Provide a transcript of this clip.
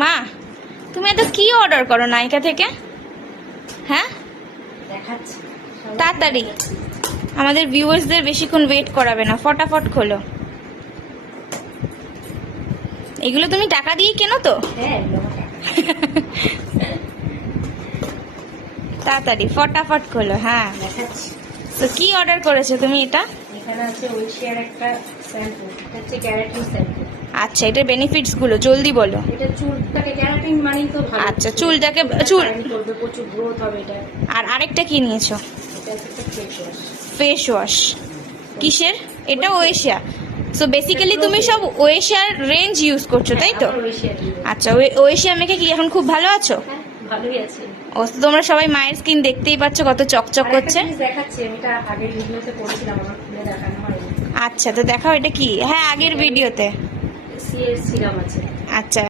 মা তুমি এটা কি অর্ডার করো নাইকা থেকে? হ্যাঁ দেখাচ্ছি তাড়াতাড়ি, আমাদের ভিউয়ার্সদের বেশিক্ষণ ওয়েট করাবে না, ফটাফট খোলো। এগুলো তুমি টাকা দিয়ে কেনো তো? হ্যাঁ তাড়াতাড়ি ফটাফট খোলো। হ্যাঁ দেখাচ্ছি। তো কি অর্ডার করেছো তুমি এটা? এখানে আছে ওয়েশিয়ার একটা শ্যাম্পু, এটা হচ্ছে ক্যারাটিন শ্যাম্পু। আচ্ছা, এটার বেনিফিটস গুলো জলদি বলো। এটা চুলটাকে ক্যারাটিন মানেই তো ভালো। আচ্ছা, চুলটাকে চুল করবে, প্রচুর গ্রোথ হবে এটা। আর আরেকটা কি নিয়েছো? এটা হচ্ছে ফেস ওয়াশ। ফেস ওয়াশ কিসের? এটা ওয়েশিয়া। সো বেসিক্যালি তুমি সব ওয়েশিয়ার রেঞ্জ ইউজ করছো তাই তো? আচ্ছা, ওয়েশিয়া মেখে কি এখন খুব ভালো আছো? ভালোই আছে। ও তো তোমরা সবাই মায়ের স্কিন দেখতেই পাচ্ছ কত চকচক করছে। দেখাচ্ছি, আমি এটা আগের ভিডিওতে করেছিলাম, আমার খুলে দেখানো হয়নি। আচ্ছা তো দেখাও এটা কি। হ্যাঁ আগের ভিডিওতে। সিএস সিরাম আছে। আচ্ছা।